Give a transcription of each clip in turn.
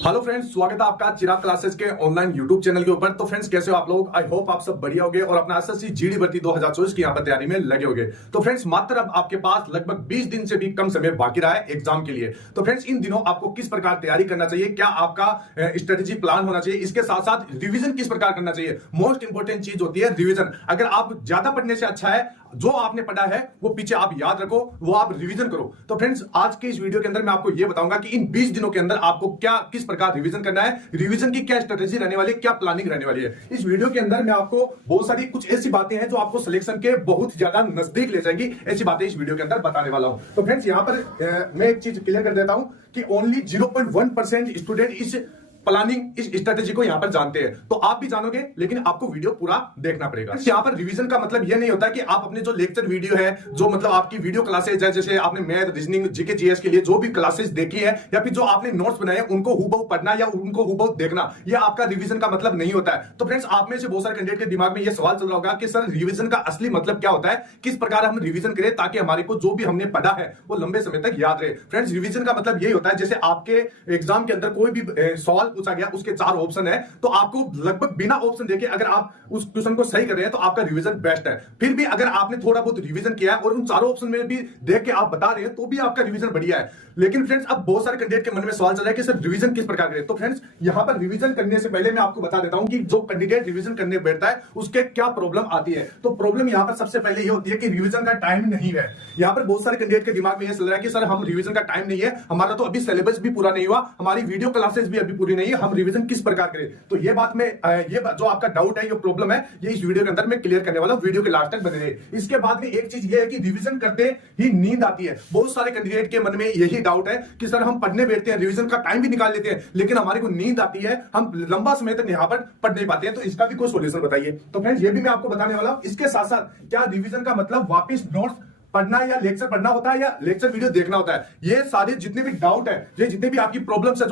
Hello friends, स्वागत है आपका चिराग क्लासेस के ऑनलाइन यूट्यूब चैनल के ऊपर। तो फ्रेंड्स, कैसे हो आप लोग? आई होप आप सब बढ़िया होगे और अपना एसएससी जीडी भर्ती 2024 की यहाँ पर तैयारी में लगे होगे। तो फ्रेंड्स, मात्र अब आपके पास लगभग 20 दिन से भी कम समय बाकी रहा है एग्जाम के लिए। तो फ्रेंड्स, इन दिनों आपको किस प्रकार तैयारी करना चाहिए, क्या आपका स्ट्रेटेजी प्लान होना चाहिए, इसके साथ साथ रिविजन किस प्रकार करना चाहिए। मोस्ट इंपोर्टेंट चीज होती है रिविजन। अगर आप ज्यादा पढ़ने से अच्छा है जो आपने पढ़ा है वो पीछे आप याद रखो, वो आप रिवीजन करो। तो फ्रेंड्स, आज के इस वीडियो के अंदर मैं आपको ये बताऊंगा कि इन 20 दिनों के अंदर आपको क्या किस प्रकार रिवीजन करना है, रिवीजन की क्या स्ट्रेटेजी रहने वाली है, क्या प्लानिंग रहने वाली है। इस वीडियो के अंदर मैं आपको बहुत सारी कुछ ऐसी बातें हैं जो आपको सिलेक्शन के बहुत ज्यादा नजदीक ले जाएंगी, ऐसी बातें इस वीडियो के अंदर बताने वाला हूं। तो फ्रेंड्स, यहां पर मैं एक चीज क्लियर कर देता हूं कि ओनली 0.1% स्टूडेंट इस प्लानिंग, इस स्ट्रेटेजी को यहां पर जानते हैं। तो आप भी जानोगे, लेकिन आपको वीडियो पूरा देखना पड़ेगा। यहां पर रिवीजन का मतलब यह नहीं होता कि आप अपने जो लेक्चर वीडियो है, जो मतलब आपकी वीडियो क्लासेज है, जैसे आपने मैथ, रीजनिंग, जीके, जीएस के लिए जो भी क्लासेस देखी है या फिर जो आपने नोट्स बनाए उनको हूबहू पढ़ना या उनको हूबहू देखना, यह आपका रिवीजन का मतलब नहीं होता है। तो फ्रेंड्स, आप में से बहुत सारे कैंडिडेट के दिमाग में यह सवाल चल रहा होगा कि सर, रिवीजन का असली मतलब क्या होता है, किस प्रकार हम रिवीजन करें ताकि हमारे को जो भी हमने पढ़ा है वो लंबे समय तक याद रहे। फ्रेंड्स, रिवीजन का मतलब यही होता है, जैसे आपके एग्जाम के अंदर कोई भी सवाल पूछा गया, उसके 4 ऑप्शन है, तो आपको लगभग बिना ऑप्शन देखे अगर आप उस क्वेश्चन को सही कर रहे हैं तो आपका रिवीजन बेस्ट है। फिर भी अगर आपने थोड़ा बहुत रिवीजन किया है और उन चारों ऑप्शन में भी देख के आप बता रहे हैं तो भी आपका रिवीजन बढ़िया है। लेकिन फ्रेंड्स, अब बहुत सारे कैंडिडेट के मन में सवाल चल रहा है कि सर, रिवीजन किस प्रकार करें। तो फ्रेंड्स, यहां पर रिवीजन करने से पहले मैं आपको बता देता हूं कि जो कैंडिडेट रिवीजन करने बैठता है उसके क्या प्रॉब्लम आती है। तो प्रॉब्लम यहां पर सबसे पहले यह होती है कि रिवीजन का टाइम नहीं है। यहां पर बहुत सारे कैंडिडेट के दिमाग में यह चल रहा है कि सर, हम रिवीजन का टाइम नहीं है, हमारा तो अभी सिलेबस भी पूरा नहीं हुआ, हमारी वीडियो क्लासेस भी अभी पूरी नहीं है, हम रिवीजन किस प्रकार करें। तो ये बात में ये जो आपका डाउट है, ये प्रॉब्लम है, ये इस वीडियो के अंदर मैं क्लियर करने वाला हूं। वीडियो के लास्ट तक बने रहिए। इसके बाद में एक चीज ये है कि रिवीजन करते ही नींद आती है। बहुत सारे कैंडिडेट के मन में यही डाउट है कि सर, हम पढ़ने बैठते हैं, रिवीजन का टाइम भी निकाल लेते हैं, लेकिन हमारे को नींद आती है, हम लंबा समय तक यहां पर पढ़ नहीं पाते हैं। तो इसका भी कोई सोल्यूशन बताइए। तो फ्रेंड्स, ये भी मैं आपको बताने वाला हूं। इसके साथ साथ क्या रिवीजन का मतलब वापस नोट्स पढ़ना या लेक्चर पढ़ना होता है या लेक्चर वीडियो देखना होता है। ये सारे जितने भी डाउट है, ये जितने भी आपकी प्रॉब्लम्स है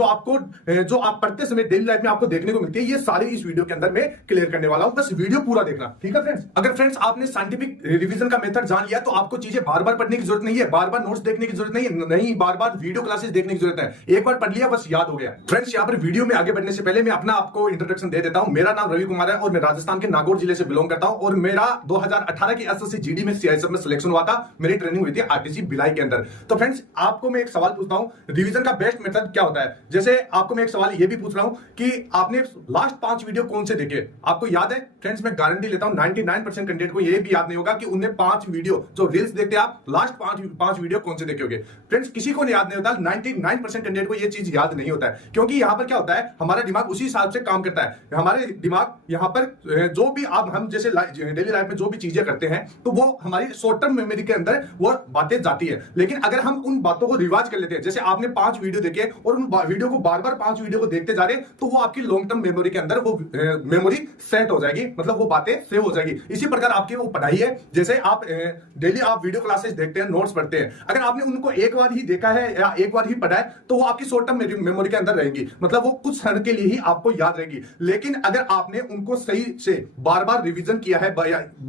जो आप पढ़ते समय डेली लाइफ में आपको देखने को मिलती है, ये सारे इस वीडियो के अंदर मैं क्लियर करने वाला हूं। बस वीडियो पूरा देखना, ठीक है फ्रेंड्स। अगर फ्रेंड्स आपने साइंटिफिक रिवीजन का मेथड जान लिया तो आपको चीजें बार बार पढ़ने की जरूरत नहीं है, बार बार नोट्स देखने की जरूरत नहीं, बार बार वीडियो क्लासेस देखने की जरूरत है। एक बार पढ़ लिया, बस याद हो गया। फ्रेंड्स, यहाँ पर वीडियो में आगे बढ़ने से पहले मैं अपना आपको इंट्रोडक्शन दे देता हूं। मेरा नाम रवि कुमार है और मैं राजस्थान के नागौर जिले से बिलोंग करता हूं और मेरा 2018 की एसएससी जीडी में सीआईएसएफ में सिलेक्शन हुआ था। मेरी ट्रेनिंग हुई थी आरटीसी भिलाई के अंदर। तो फ्रेंड्स, आपको मैं एक सवाल पूछता हूं, रिवीजन का बेस्ट मेथड क्या होता है। जैसे आपको मैं एक सवाल ये भी पूछ रहा हूं कि आपने लास्ट 5 वीडियो कौन से देखे, आपको याद है? फ्रेंड्स, मैं गारंटी लेता हूं 99% कैंडिडेट को ये भी याद नहीं होगा कि उन्हें 5 वीडियो जो रील्स देखते हैं आप, लास्ट 5 वीडियो कौन से देखे होंगे। फ्रेंड्स, किसी को याद नहीं होता, 99% कैंडिडेट को ये चीज याद नहीं होता है, क्योंकि यहां पर क्या होता है, हमारा दिमाग उसी हिसाब से काम करता है। हमारे दिमाग यहां पर जो भी हम जैसे डेली लाइफ में जो भी चीजें करते हैं तो वो हमारी शॉर्ट टर्म मेमोरी के अंदर वो बातें जाती है। लेकिन अगर हम उन बातों को रिवाज कर लेते हैं, जैसे आपने 5 वीडियो देखे और उन वीडियो को बार बार 5 वीडियो को देखते जा रहे हैं, तो वो आपकी लॉन्ग टर्म मेमोरी के अंदर वो मेमोरी सेट हो जाएगी, मतलब वो बातें सेव हो जाएगी। इसी प्रकार आपकी वो पढ़ाई है, जैसे आप डेली आप वीडियो क्लासेस देखते हैं, नोट्स पढ़ते हैं, अगर आपने उनको एक बार ही देखा है या एक बार ही पढ़ा है तो वो आपकी शॉर्ट टर्म मेमोरी के अंदर रहेंगी, मतलब वो कुछ क्षण के लिए ही आपको याद रहेगी। लेकिन अगर आपने उनको सही से बार बार रिवीजन किया है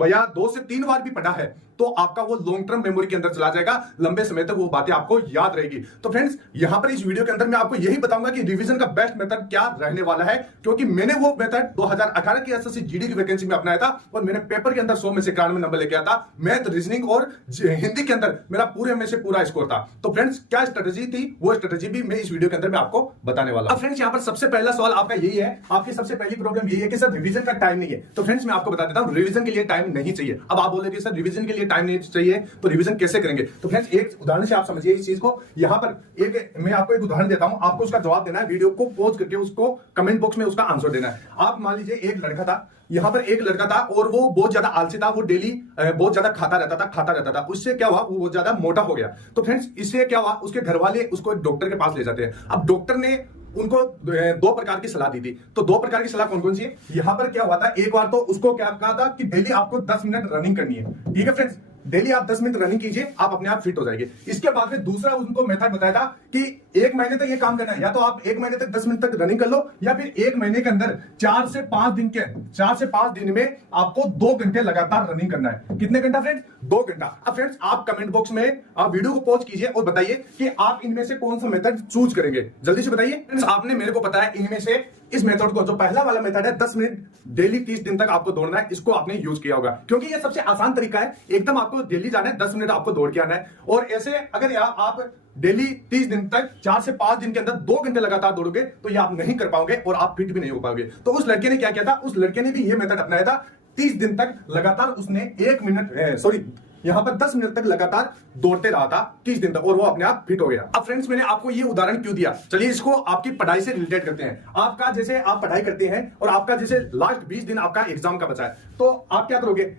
या 2 से 3 बार भी पढ़ा है तो आपका वो लॉन्ग टर्म मेमोरी के अंदर चला जाएगा, लंबे समय तक वो बातें आपको याद रहेगी। तो फ्रेंड्स, यहां पर इस वीडियो के अंदर मैं आपको यही बताऊंगा कि रिवीजन का बेस्ट मेथड क्या रहने वाला है, क्योंकि मैंने वो मेथड 2018 की एसएससी जीडी की वैकेंसी में अपनाया था और मैंने पेपर के अंदर 100 में से 91 नंबर लेके आया था। मैथ, रीजनिंग और हिंदी के अंदर मेरा पूरे में से पूरा स्कोर था। तो फ्रेंड्स, क्या स्ट्रेटेजी थी, वो स्ट्रेटेजी भी मैं इस वीडियो के अंदर मैं आपको बताने वाला हूं। फ्रेंड्स, यहां पर सबसे पहला सवाल आपका यही है, आपकी सबसे पहली प्रॉब्लम यही है कि सर, रिवीजन का टाइम नहीं है। तो फ्रेंड्स, मैं आपको बता देता हूं, रिवीजन के लिए टाइम नहीं चाहिए। अब आप बोले कि सर, रिवीजन के लिए टाइम नहीं चाहिए तो रिवीजन कैसे करेंगे। तो फ्रेंड्स, एक उदाहरण से आप समझिए इस चीज को। यहां पर मैं आपको एक उदाहरण देता हूं, आपको उसका जवाब देना है, वीडियो को पॉज करके उसको कमेंट बॉक्स में उसका आंसर देना है। आप मान लीजिए एक लड़का था, यहां पर एक लड़का था और वो बहुत ज्यादा आलसी था, वो डेली बहुत ज्यादा खाता रहता था। उससे क्या हुआ, वो बहुत ज्यादा मोटा हो गया। तो फ्रेंड्स, इससे क्या हुआ, उसके घर वाले उसको एक डॉक्टर के पास ले जाते हैं। अब डॉक्टर ने उनको 2 प्रकार की सलाह दी थी। तो 2 प्रकार की सलाह कौन कौन सी है। यहां पर क्या हुआ था, एक बार तो उसको क्या कहा था कि डेली आपको 10 मिनट रनिंग करनी है, ठीक है फ्रेंड्स। डेली आप 10 मिनट रनिंग कीजिए, आप अपने आप फिट हो जाएंगे। इसके बाद में दूसरा उनको मेथड बताया था कि 1 महीने तक ये काम करना है, या तो आप 1 महीने तक 10 मिनट तक रनिंग कर लो, या फिर 1 महीने के अंदर 4 से 5 दिन में आपको 2 घंटे लगातार रनिंग करना है। कितने घंटा फ्रेंड्स? 2 घंटा। अब फ्रेंड्स आप कमेंट बॉक्स में आप वीडियो को पॉज कीजिए और बताइए कि आप इनमें से कौन सा मेथड चूज करेंगे। जल्दी से बताइए फ्रेंड्स। आपने मेरे को बताया इनमें से इस मेथड को, जो पहला वाला मेथड है 10 मिनट डेली 30 दिन तक आपको दौड़ना है, इसको आपने यूज किया होगा, क्योंकि ये सबसे आसान तरीका है। एकदम आपको डेली जाना है, 10 मिनट आपको दौड़ के आना है। और ऐसे अगर आप डेली 30 दिन तक 4 से 5 दिन के अंदर 2 घंटे लगातार दौड़ोगे तो ये आप नहीं कर पाओगे और आप फिट भी नहीं हो पाओगे। तो उस लड़के ने क्या किया था, उस लड़के ने भी ये मेथड अपनाया था। 30 दिन तक लगातार उसने 10 मिनट तक लगातार दौड़ते रहा था 30 दिन तक, और वो अपने आप फिट हो गया। अब फ्रेंड्स मैंने आपको ये उदाहरण क्यों दिया, चलिए इसको आपकी पढ़ाई से रिलेटेड करते हैं। आपका जैसे आप पढ़ाई करते हैं और आपका जैसे लास्ट 20 दिन आपका एग्जाम का बचा है, तो आप क्या करोगे,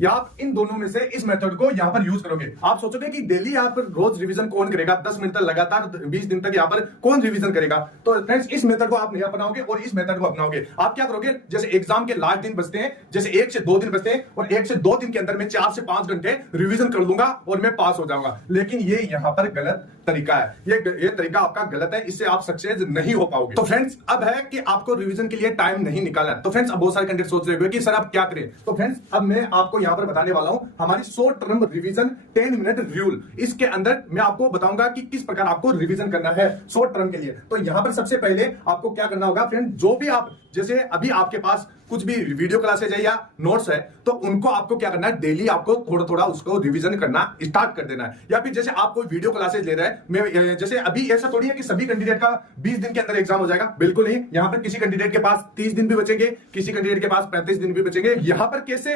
या आप इन दोनों में से इस मेथड को यहां पर यूज करोगे। आप सोचोगे कि डेली यहाँ पर रोज रिवीजन कौन करेगा, 10 मिनट तक लगातार 20 दिन तक यहाँ पर कौन रिवीजन करेगा। तो फ्रेंड्स इस मेथड को आप नहीं अपनाओगे और इस मेथड को अपनाओगे। आप क्या करोगे, जैसे एग्जाम के लास्ट दिन बचते हैं, जैसे 1 से 2 दिन बचते हैं, और 1 से 2 दिन के अंदर मैं 4 से 5 घंटे रिवीजन कर लूंगा और मैं पास हो जाऊंगा। लेकिन ये यहाँ पर गलत तरीका है, ये तरीका आपका गलत है, इससे आप सक्सेस नहीं हो पाओगे। तो फ्रेंड्स अब है कि आपको रिवीजन के लिए टाइम नहीं निकालना। तो फ्रेंड्स अब बहुत सारे कैंडिडेट सोच रहे हो कि सर आप क्या करें। तो फ्रेंड्स अब मैं आपको यहां पर बताने वाला हूं हमारी short term revision 10 minute rule. इसके अंदर मैं आपको बताऊंगा कि किस प्रकार आपको रिवीजन करना है शॉर्ट टर्म के लिए। तो यहां पर सबसे पहले आपको क्या करना होगा फ्रेंड, जो भी आप जैसे अभी आपके पास कुछ भी वीडियो क्लासेज है या नोट्स है, तो उनको आपको क्या करना है, डेली आपको थोड़ा थोड़ा उसको रिवीजन करना स्टार्ट कर देना है। या फिर जैसे आप कोई वीडियो क्लासेज ले रहे हैं, मैं जैसे अभी ऐसा थोड़ी है कि सभी कैंडिडेट का 20 दिन के अंदर एग्जाम हो जाएगा, बिल्कुल नहीं। यहाँ पर किसी कैंडिडेट के पास 30 दिन भी बचेंगे, किसी कैंडिडेट के पास 35 दिन भी बचेंगे। यहाँ पर कैसे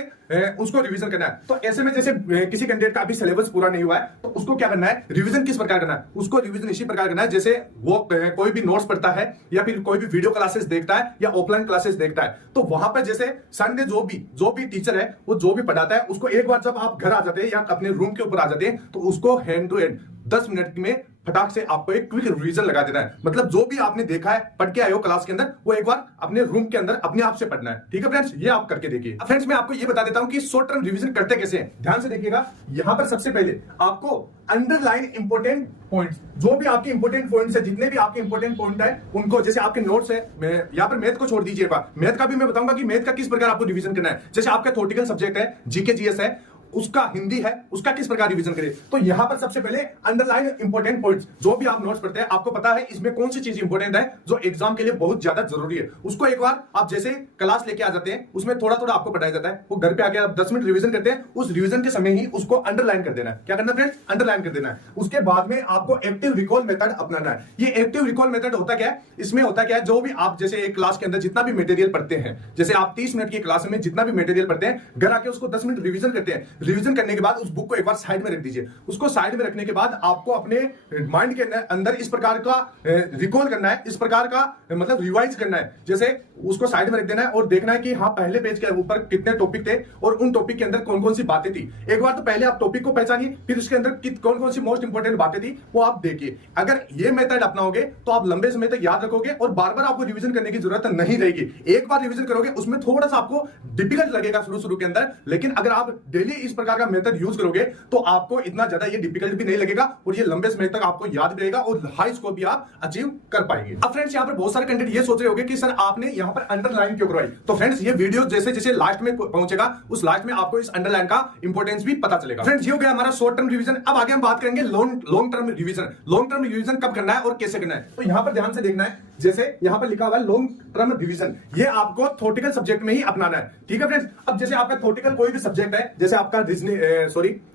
उसको रिवीजन करना है, तो ऐसे में जैसे किसी कैंडिडेट का अभी सिलेबस पूरा नहीं हुआ है, तो उसको क्या करना है, रिवीजन किस प्रकार करना है, उसको रिवीजन इसी प्रकार करना है जैसे वो कोई भी नोट्स पढ़ता है या फिर कोई भी वीडियो क्लासेस देखता है या ऑफलाइन क्लासेस देखता है, तो वहां पर जैसे संडे जो भी टीचर है वो जो भी पढ़ाता है, उसको एक बार जब आप घर आ जाते हैं या अपने रूम के ऊपर आ जाते हैं, तो उसको हैंड टू हैंड 10 मिनट में फटाक से आपको एक क्विक रिवीजन लगा देना है। मतलब जो भी आपने देखा है, पढ़ के आए हो क्लास के अंदर, वो एक बार अपने रूम के अंदर अपने आप से पढ़ना है। ठीक है फ्रेंड्स, ये आप करके देखिए। फ्रेंड्स मैं आपको ये बता देता हूं कि शॉर्ट टर्म रिवीजन करते कैसे हैं। ध्यान से देखिएगा, यहां पर सबसे पहले आपको अंडरलाइन इंपोर्टेंट पॉइंट्स, जो भी आपके इंपोर्टेंट पॉइंट्स है, जितने भी आपके इंपोर्टेंट पॉइंट है उनको, जैसे आपके नोट्स है, मैं यहां पर मैथ को छोड़ दीजिएगा, मैथ का भी मैं बताऊंगा कि मैथ का किस प्रकार आपको रिवीजन करना है। जैसे आपका थ्योरेटिकल सब्जेक्ट है, जीके जीएस है, उसका हिंदी है, उसका किस प्रकार रिवीजन करें। तो यहां पर सबसे पहले अंडरलाइन इंपोर्टेंट पॉइंट्स, जो भी आप नोट्स पढ़ते हैं, आपको पता है इसमें कौन सी चीज इंपोर्टेंट है जो एग्जाम के लिए बहुत ज्यादा जरूरी है, उसको एक बार आप जैसे क्लास लेके आ जाते हैं, उसमें थोड़ा थोड़ा आपको पढ़ाया जाता है, वो घर पे आके आप 10 मिनट रिवीजन करते हैं, उस रिवीजन के समय ही उसको अंडरलाइन कर देना है। क्या करना फ्रेंड्स, अंडरलाइन कर देना है। उसके बाद में आपको एक्टिव रिकॉल मेथड अपनाना है। ये एक्टिव रिकॉल मेथड होता क्या है, इसमें होता क्या है, जो भी आप जैसे एक क्लास के अंदर जितना भी मटेरियल पढ़ते हैं, जैसे आप 30 मिनट की क्लास में जितना भी मटेरियल पढ़ते हैं, घर आके उसको 10 मिनट रिवीजन करते हैं। रिवीजन करने के बाद उस बुक को एक बार साइड में रख दीजिए। उसको साइड में रखने के बाद आपको अपने माइंड के अंदर इस प्रकार का रिकॉल करना है, इस प्रकार का मतलब रिवाइज करना है। जैसे उसको साइड में रख देना है और देखना है कि हाँ पहले पेज के ऊपर कितने टॉपिक थे और उन टॉपिक के अंदर कौन कौन सी बातें थी। एक बार तो पहले आप टॉपिक को पहचानिए, फिर उसके अंदर कौन कौन सी मोस्ट इंपोर्टेंट बातें थी वो आप देखिए। अगर ये मेथड अपनाओगे तो आप लंबे समय तक याद रखोगे और बार बार आपको रिवीजन करने की जरूरत नहीं रहेगी। एक बार रिवीजन करोगे उसमें थोड़ा सा आपको डिफिकल्ट लगेगा शुरू के अंदर, लेकिन अगर आप डेली इस प्रकार का मेथड यूज करोगे तो आपको इतना ज्यादा ये डिफिकल्ट भी नहीं लगेगा और ये लंबे समय तक आपको याद भी रहेगा और हाई स्कोर भी आप अचीव कर पाएंगे। अब फ्रेंड्स यहाँ पर बहुत सारे कैंडिडेट ये सोच रहे होंगे कि सर आपने यहाँ पर अंडरलाइन क्यों करवाई। तो फ्रेंड्स ये वीडियो जैसे जैसे लास्ट में पहुंचेगा, उस लास्ट में आपको इस अंडरलाइन का इंपोर्टेंस भी पता चलेगा। फ्रेंड्स ये हो गया हमारा शॉर्ट टर्म रिवीजन। अब आगे हम बात करेंगे long term revision. Long term revision कब करना है और कैसे करना है, तो यहाँ पर ध्यान से देखना है। जैसे यहाँ पर लिखा हुआ है लॉन्ग टर्म रिवीजन, ये आपको थ्योरेटिकल सब्जेक्ट में ही अपनाना है। ठीक है फ्रेंड्स, अब जैसे आपका थ्योरेटिकल कोई भी सब्जेक्ट है, जैसे आपका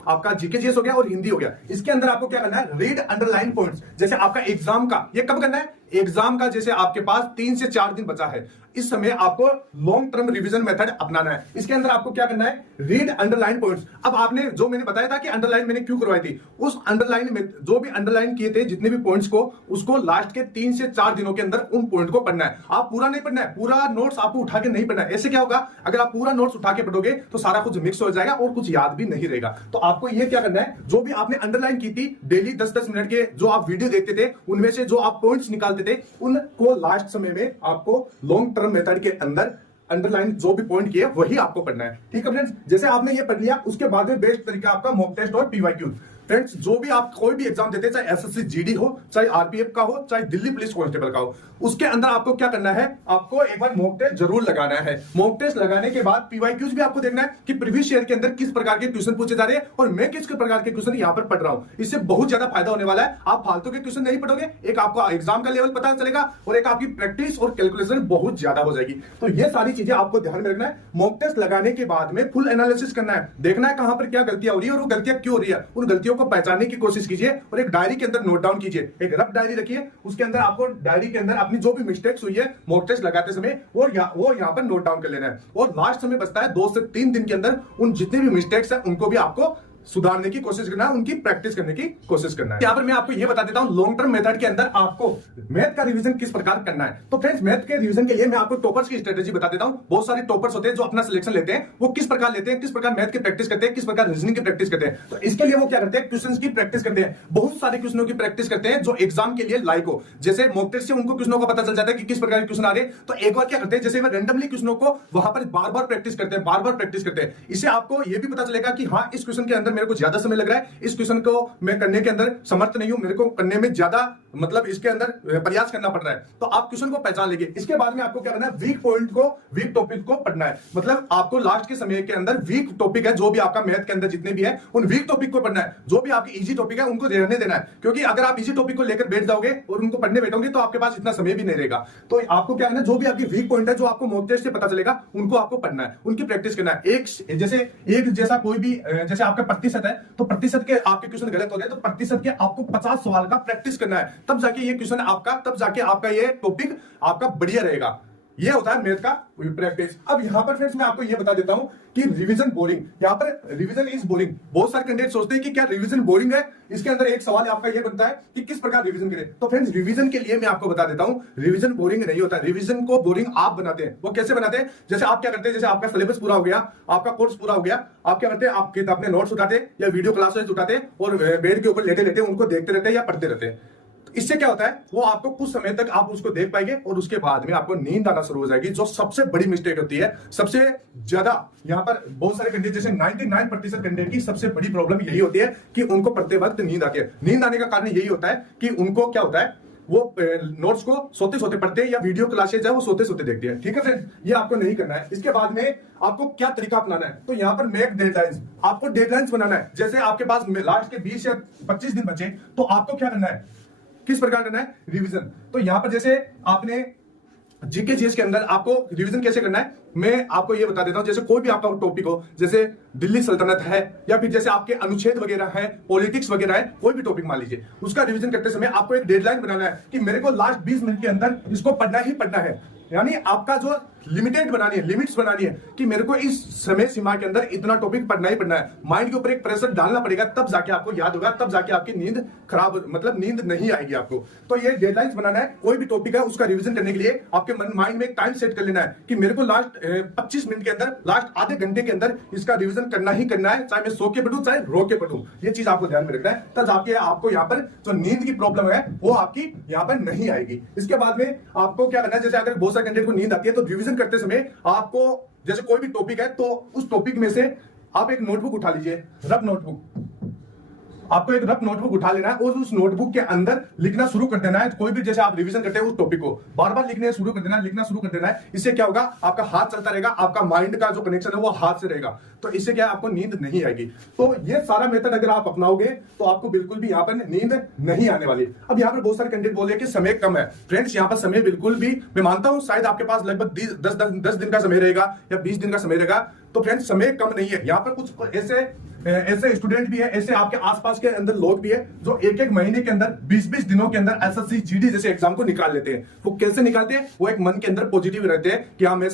आपका जीके जीएस हो गया और हिंदी हो गया, इसके अंदर आपको क्या करना है, रीड अंडरलाइन पॉइंट्स। जैसे आपका एग्जाम का ये कब करना है, एग्जाम का जैसे आपके पास 3 से 4 दिन बचा है, इस समय आपको लॉन्ग टर्म रिवीजन मेथड अपनाना है। इसके अंदर आपको क्या करना है, रीड अंडरलाइन पॉइंट्स। अब आपने जो मैंने बताया था कि अंडरलाइन मैंने क्यों करवाई थी, उस अंडरलाइन में जो भी अंडरलाइन किए थे जितने भी पॉइंट्स को, उसको लास्ट के 3 से 4 दिनों के अंदर उन पॉइंट को पढ़ना है। आप पूरा नहीं पढ़ना है, पूरा नोट्स आपको उठा के नहीं पढ़ना है। ऐसे क्या होगा, अगर आप पूरा नोट्स उठा के पढ़ोगे तो सारा कुछ मिक्स हो जाएगा और कुछ याद भी नहीं रहेगा। तो आपको ये क्या करना है, जो भी आपने अंडरलाइन की थी, डेली 10-10 मिनट के जो आप वीडियो देखते थे, उनमें से जो आप पॉइंट्स निकालते थे, उनको लास्ट समय में आपको लॉन्ग टर्म मेथड के अंदर अंडरलाइन जो भी पॉइंट किए वही आपको पढ़ना है। ठीक है फ्रेंड्स, जैसे आपने ये पढ़ लिया, उसके बाद में बेस्ट तरीका आपका मॉक टेस्ट और पीवाईक्यू। फ्रेंड्स, जो भी आप कोई भी एग्जाम देते हैं, चाहे एसएससी जीडी हो, चाहे आरपीएफ का हो, चाहे दिल्ली पुलिस कांस्टेबल का हो, उसके अंदर आपको क्या करना है, आपको एक बार मॉक टेस्ट जरूर लगाना है। मॉक टेस्ट लगाने के बाद पीवाईक्यूज भी आपको देखना है कि प्रीवियस ईयर के अंदर किस प्रकार के क्वेश्चन पूछे जा रहे हैं और मैं किस प्रकार के क्वेश्चन यहां पर पढ़ रहा हूं। इससे बहुत ज्यादा फायदा होने वाला है। आप फालतू के क्वेश्चन नहीं पढ़ोगे, एक आपको एग्जाम का लेवल पता चलेगा और एक आपकी प्रैक्टिस और कैलकुलेशन बहुत ज्यादा हो जाएगी। तो ये सारी चीजें आपको ध्यान में रखना है। मॉक टेस्ट लगाने के बाद में फुल एनालिसिस करना है, देखना है कहां पर क्या गलतियां हो रही है और वो गलतियां क्यों हो रही है। उन गलतियों को पहचानने की कोशिश कीजिए और एक डायरी के अंदर नोट डाउन कीजिए। एक रफ डायरी रखिए, उसके अंदर आपको डायरी के अंदर अपनी जो भी मिस्टेक्स हुई है मॉक टेस्ट लगाते समय वो यहां पर नोट डाउन कर लेना है। और लास्ट समय बचता है 2 से 3 दिन के अंदर उन जितने भी मिस्टेक्स है उनको भी आपको सुधारने की कोशिश करना है, उनकी प्रैक्टिस करने की कोशिश करना है। यहां पर मैं आपको यह बता देता हूं लॉन्ग टर्म मेथड के अंदर आपको मैथ का रिवीजन किस प्रकार करना है। तो फ्रेंड्स, मैथ के रिवीजन के लिए मैं आपको टॉपर्स की स्ट्रेटेजी बता देता हूं। बहुत सारे टॉपर्स होते हैं जो अपना सिलेक्शन लेते हैं, वो किस प्रकार लेते हैं, किस प्रकार मैथ की प्रैक्टिस करते हैं, किस प्रकार रीजनिंग की प्रैक्टिस करते हैं। तो इसके लिए वो क्या करते हैं, क्वेश्चंस की प्रैक्टिस करते हैं, बहुत सारे क्वेश्चनों की प्रैक्टिस करते हैं जो एग्जाम के लिए लाइक हो। जैसे मॉक टेस्ट से उनको क्वेश्चनों का पता चल जाता है कि किस प्रकार के क्वेश्चन आ रहे हैं, तो एक बार क्या करते हैं, जैसे वो रैंडमली क्वेश्चनों को वहां पर बार बार प्रैक्टिस करते हैं, बार बार प्रैक्टिस करते हैं। इससे आपको यह भी पता चलेगा कि हाँ, इस क्वेश्चन के अंदर मेरे को ज्यादा समय लग रहा है, इस क्वेश्चन को मैं करने के अंदर समर्थ नहीं हूं, मेरे को करने में ज्यादा मतलब इसके अंदर प्रयास करना पड़ रहा है। तो आप क्वेश्चन को पहचान लेंगे। इसके बाद में आपको क्या करना है, वीक पॉइंट को, वीक टॉपिक को पढ़ना है। मतलब आपको लास्ट के समय के अंदर वीक टॉपिक है जो भी आपका मैथ के अंदर जितने भी है उन वीक टॉपिक को पढ़ना है। जो भी आपकी इजी टॉपिक है उनको रहने देना है, क्योंकि अगर आप इजी टॉपिक को लेकर बैठ जाओगे और उनको पढ़ने बैठोगे तो आपके पास इतना समय भी नहीं रहेगा। तो आपको क्या करना है, जो भी आपकी वीक पॉइंट है जो आपको मॉक टेस्ट से पता चलेगा उनको आपको पढ़ना है, उनकी प्रैक्टिस करना है। एक जैसा कोई भी जैसे आपका प्रतिशत है तो प्रतिशत के आपके क्वेश्चन गलत हो गए तो प्रतिशत के आपको 50 सवाल का प्रैक्टिस करना है, तब जाके ये क्वेश्चन आपका, तब जाके आपका ये टॉपिक आपका बढ़िया रहेगा। ये होता है मैथ का प्रैक्टिस। अब यहां पर फ्रेंड्स मैं आपको ये बता देता हूं कि रिवीजन बोरिंग, यहां पर रिवीजन इज बोरिंग। बहुत सारे कैंडिडेट सोचते हैं कि क्या रिवीजन बोरिंग है। इसके अंदर एक सवाल आपका ये बनता है कि किस प्रकार रिवीजन करें। तो फ्रेंड्स, रिवीजन के लिए मैं आपको बता देता हूं, रिवीजन बोरिंग नहीं होता। रिवीजन को बोरिंग आप बनाते हैं। वो कैसे बनाते हैं, जैसे आप क्या करते हैं, जैसे आपका सिलेबस पूरा हो गया, आपका कोर्स पूरा हो गया, आप क्या करते हैं, आप अपने नोट्स उठाते या वीडियो क्लासेस उठाते और बेड के ऊपर लेटे लेटे उनको देखते रहते हैं या पढ़ते रहते हैं। इससे क्या होता है, वो आपको कुछ समय तक आप उसको देख पाएंगे और उसके बाद में आपको नींद आना शुरू हो जाएगी, जो सबसे बड़ी मिस्टेक होती है। सबसे ज्यादा यहाँ पर बहुत सारे कैंडिडेट, जैसे 99% कैंडिडेट की सबसे बड़ी प्रॉब्लम यही होती है कि उनको पढ़ते वक्त नींद आती है। नींद आने का कारण यही होता है कि उनको क्या होता है, वो नोट्स को सोते सोते पढ़ते हैं या वीडियो क्लासेज है वो सोते सोते देखते हैं। ठीक है फ्रेंड, ये आपको नहीं करना है। इसके बाद में आपको क्या तरीका अपनाना है, तो यहाँ पर मेक डेडलाइंस, आपको डेडलाइंस बनाना है। जैसे आपके पास लास्ट के 20 या 25 दिन बचे तो आपको क्या करना है, किस प्रकार करना है, रिवीजन। तो यहां पर जैसे आपने जीके जीएस के अंदर आपको रिवीजन कैसे करना है मैं आपको ये बता देता हूं। जैसे कोई भी आपका टॉपिक हो, जैसे दिल्ली सल्तनत है या फिर जैसे आपके अनुच्छेद वगैरह है, पॉलिटिक्स वगैरह है, कोई भी टॉपिक मान लीजिए, उसका रिवीजन करते समय आपको एक डेडलाइन बनाना है कि मेरे को लास्ट 20 मिनट के अंदर इसको पढ़ना ही पढ़ना है। यानी आपका जो लिमिटेड बनानी है, लिमिट्स बनानी है कि मेरे को इस समय सीमा के अंदर इतना टॉपिक पढ़ना ही पढ़ना है। माइंड के ऊपर एक प्रेशर डालना पड़ेगा, तब जाके आपको याद होगा, तब जाके आपकी नींद खराब, मतलब नींद नहीं आएगी आपको। तो ये डेडलाइंस बनाना है। कोई भी टॉपिक है उसका रिवीजन करने के लिए आपके माइंड में एक टाइम सेट कर लेना है कि मेरे को लास्ट 25 मिनट के अंदर, लास्ट आधे घंटे के अंदर इसका रिवीजन करना ही करना है, चाहे मैं सो के पढ़ूं चाहे रो के पढ़ूं। ये चीज आपको ध्यान में रखना है, तब जाके आपको यहाँ पर जो नींद की प्रॉब्लम है वो आपकी यहाँ पर नहीं आएगी। इसके बाद में आपको क्या करना है, जैसे अगर बहुत सारे कैंडिडेट को नींद आती है तो रिवीजन करते समय आपको जैसे कोई भी टॉपिक है तो उस टॉपिक में से आप एक नोटबुक उठा लीजिए, रफ नोटबुक। आपको एक रफ नोटबुक उठा लेना है और उस नोटबुक के अंदर लिखना शुरू कर देना है। कोई भी जैसे आप रिवीजन करते हैं उस टॉपिक को बार बार लिखना शुरू कर देना है। इससे क्या होगा, आपका हाथ चलता रहेगा, आपका माइंड का जो कनेक्शन है वो हाथ से रहेगा। तो इससे क्या आपको नींद नहीं आएगी। तो ये सारा मेथड अगर आप अपनाओगे तो आपको बिल्कुल भी यहाँ पर नींद नहीं आने वाली। अब यहाँ पर बहुत सारे कैंडिडेट बोले कि समय कम है। फ्रेंड्स, यहाँ पर समय बिल्कुल भी, मैं मानता हूं शायद आपके पास लगभग 10 दिन का समय रहेगा या 20 दिन का समय रहेगा। तो फ्रेंड्स, समय कम नहीं है। यहाँ पर कुछ ऐसे स्टूडेंट भी है, ऐसे आपके आसपास के अंदर लोग भी है जो एक एक महीने के अंदर 20-20 दिनों के अंदर एसएससी जीडी जैसे एग्जाम को निकाल लेते हैं। वो कैसे निकालते हैं, वो एक मन के अंदर पॉजिटिव रहते हैं कि हाँ मेरा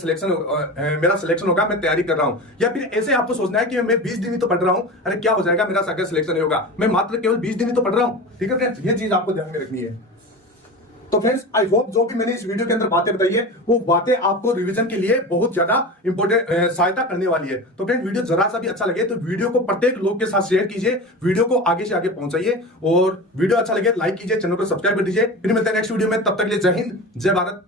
सिलेक्शन होगा, मैं तैयारी कर रहा हूं। या फिर ऐसे आपको सोचना है कि मैं 20 दिन ही तो पढ़ रहा हूं, अरे क्या हो जाएगा, मेरा अगर सिलेक्शन नहीं होगा, मैं मात्र केवल 20 दिन ही तो पढ़ रहा हूं। ठीक है फ्रेंड्स, ये चीज आपको ध्यान में रखनी है। तो फ्रेंड्स, आई होप जो भी मैंने इस वीडियो के अंदर बातें बताई है वो बातें आपको रिवीजन के लिए बहुत ज्यादा इंपॉर्टेंट सहायता करने वाली है। तो फ्रेंड, वीडियो जरा सा भी अच्छा लगे तो वीडियो को प्रत्येक लोग के साथ शेयर कीजिए, वीडियो को आगे से आगे पहुंचाइए और वीडियो अच्छा लगे लाइक कीजिए, चैनल को सब्सक्राइब कर दीजिए। फिर मिलते हैं नेक्स्ट वीडियो में, तब तक के लिए जय हिंद, जय भारत।